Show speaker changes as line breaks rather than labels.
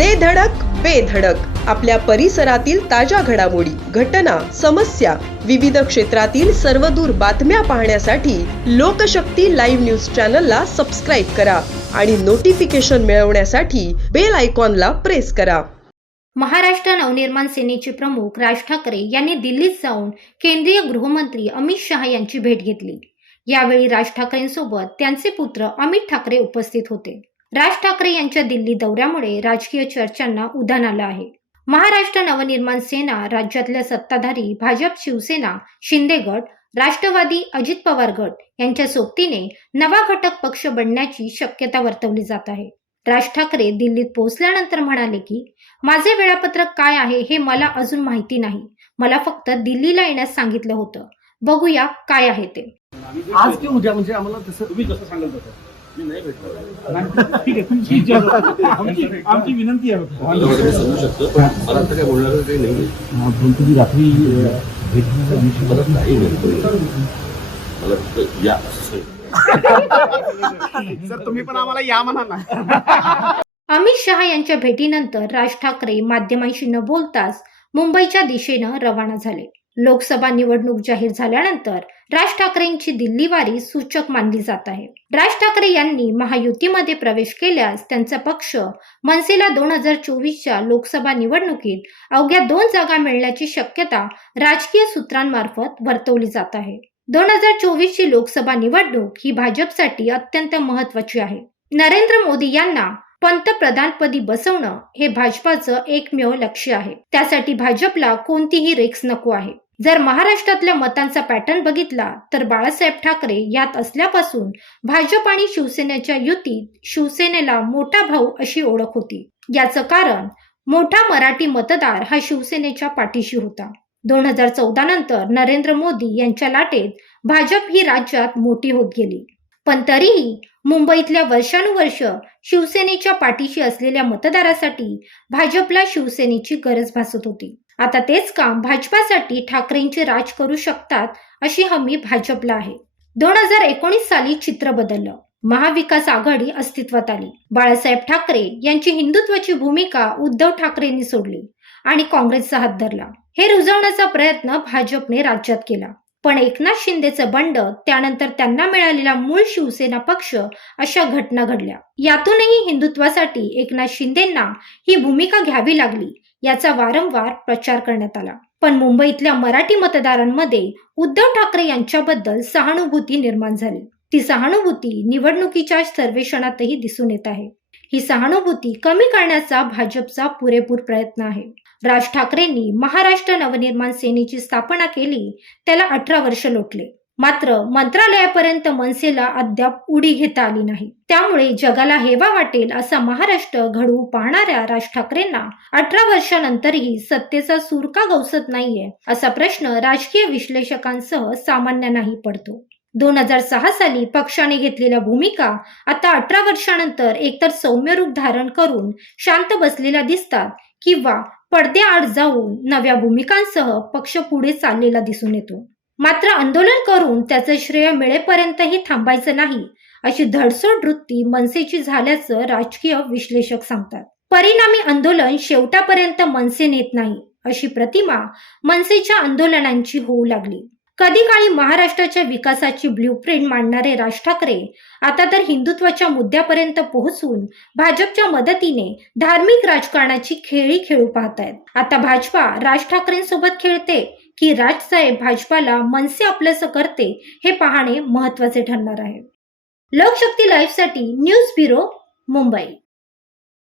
दे धडक बेधडक आपल्या परिसरातील ताज्या घडामोडी घटना समस्या विविध क्षेत्रातील सर्वदूर बातम्या पाहण्यासाठी लोकशक्ती लाईव्ह न्यूज चॅनलला सबस्क्राईब करा आणि नोटिफिकेशन मिळवण्यासाठी बेल आयकॉनला प्रेस करा.
महाराष्ट्र नवनिर्माण सेनेचे प्रमुख राज ठाकरे यांनी दिल्लीत जाऊन केंद्रीय गृहमंत्री अमित शहा यांची भेट घेतली. यावेळी राज ठाकरेंसोबत त्यांचे पुत्र अमित ठाकरे उपस्थित होते. राज ठाकरे यांच्या दिल्ली दौऱ्यामुळे राजकीय चर्चांना उधाण आलं आहे. महाराष्ट्र नवनिर्माण सेना राज्यातल्या सत्ताधारी भाजप शिवसेना शिंदे गट राष्ट्रवादी अजित पवार गट यांच्या सोबतीने नवा घटक पक्ष बनण्याची शक्यता वर्तवली जात आहे. राज ठाकरे दिल्लीत पोहोचल्यानंतर म्हणाले की माझे वेळापत्रक काय आहे हे मला अजून माहिती नाही. मला फक्त दिल्लीला येण्यास सांगितलं होतं. बघूया काय आहे ते.
आज की उद्या म्हणजे आम्हाला तसं
तुम्ही जसं सांगाल नाही
ठीक आहे तुमची इच्छा आमची आमची विनंती आहे फक्त.
मी समजू शकतो पण मला आता काय बोलणार काही नाही
पण तुम्ही रात्री
मला काही नाही मला फक्त या असं सांगितलं.
सर तुम्ही पण आम्हाला या म्हणा ना
अमित शहा यांच्या भेटीनंतर राज ठाकरे माध्यमांशी न बोलताच मुंबईच्या दिशेनं रवाना झाले लोकसभा निवडणूक जाहीर झाल्यानंतर राज ठाकरेंची दिल्ली वारी सूचक मानली जात आहे. राज ठाकरे यांनी महायुतीमध्ये प्रवेश केल्यास त्यांचा पक्ष मनसेला दोन हजार चोवीसच्या लोकसभा निवडणुकीत अवघ्या दोन जागा मिळण्याची शक्यता राजकीय सूत्रांमार्फत वर्तवली जात आहे. दोन हजार चोवीसची लोकसभा निवडणूक ही भाजपसाठी अत्यंत महत्वाची आहे. नरेंद्र मोदी यांना पंतप्रधानपदी बसवणं हे भाजपाचं एकमेव लक्ष्य आहे. त्यासाठी भाजपला कोणतीही रिक्स नको आहे. जर महाराष्ट्रातल्या मतांचा पॅटर्न बघितला तर बाळासाहेब ठाकरे यात असल्यापासून भाजप आणि शिवसेनेच्या युतीत शिवसेनेला मोठा भाऊ अशी ओळख होती. याचं कारण मोठा मराठी मतदार हा शिवसेनेच्या पाठीशी होता. दोन हजार चौदा नंतर नरेंद्र मोदी यांच्या लाटेत भाजप ही राज्यात मोठी होत गेली. पण तरीही मुंबईतल्या वर्षानुवर्ष शिवसेनेच्या पाठीशी असलेल्या मतदारासाठी भाजपला शिवसेनेची गरज भासत होती. आता तेच काम भाजपासाठी ठाकरेंचे राज करू शकतात अशी हमी भाजपला आहे. दोन हजार एकोणीस साली चित्र बदललं. महाविकास आघाडी अस्तित्वात आली. बाळासाहेब ठाकरे यांची हिंदुत्वाची भूमिका उद्धव ठाकरेंनी सोडली आणि काँग्रेसचा हात धरला. हे रुजवण्याचा प्रयत्न भाजपने राज्यात केला. पण एकनाथ शिंदेचं बंड त्यानंतर त्यांना मिळालेला मूळ शिवसेना पक्ष अशा घटना घडल्या. यातूनही हिंदुत्वासाठी एकनाथ शिंदेंना ही भूमिका घ्यावी लागली याचा वारंवार प्रचार करण्यात आला. पण मुंबईतल्या मराठी मतदारांमध्ये उद्धव ठाकरे यांच्याबद्दल सहानुभूती निर्माण झाली. ती सहानुभूती निवडणुकीच्या सर्वेक्षणातही दिसून येत आहे. ही सहानुभूती कमी करण्याचा भाजपचा पुरेपूर प्रयत्न आहे. राज ठाकरेंनी महाराष्ट्र नवनिर्माण सेनेची स्थापना केली त्याला अठरा वर्ष लोटले. मात्र मंत्रालयापर्यंत मनसेला अद्याप उडी घेता आली नाही. त्यामुळे जगाला हेवा वाटेल असा महाराष्ट्र घडवू पाहणाऱ्या राज ठाकरेंना अठरा वर्षानंतरही सत्तेचा सूर का गवसत नाहीये असा प्रश्न राजकीय विश्लेषकांसह सामान्यांनाही पडतो. दोन हजार सहा साली पक्षाने घेतलेल्या भूमिका आता अठरा वर्षानंतर एकतर सौम्य रूप धारण करून शांत बसलेल्या दिसतात किंवा पडद्याआड जाऊन नव्या भूमिकांसह पक्ष पुढे चाललेला दिसून येतो. मात्र आंदोलन करून त्याचं श्रेय मिळेपर्यंतही थांबायचं नाही अशी धडसोड वृत्ती मनसेची झाल्याचं राजकीय विश्लेषक सांगतात. परिणामी आंदोलन शेवटापर्यंत मनसे नेत नाही अशी प्रतिमा मनसेच्या आंदोलनांची होऊ लागली. कधी काळी महाराष्ट्राच्या विकासाची ब्ल्यूप्रिंट मांडणारे राज ठाकरे आता तर हिंदुत्वाच्या मुद्द्यापर्यंत पोहोचून भाजपच्या मदतीने धार्मिक राजकारणाची खेळी खेळू पाहतायत. आता भाजपा राज ठाकरेंसोबत खेळते की राजसाहेब भाजपाला मनसे आपलंसं करते हे पाहणे महत्त्वाचे ठरणार आहे. लोकशक्ती लाईव्हसाठी न्यूज ब्युरो मुंबई.